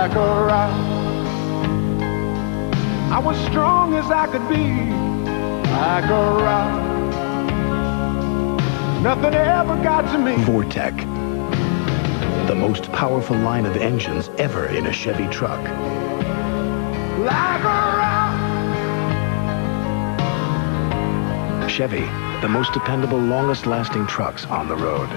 like a rock. I was strong as I could be, like a rock. Nothing ever got to me. Vortec, the most powerful line of engines ever in a Chevy truck. Like a rock. Chevy, the most dependable, longest-lasting trucks on the road.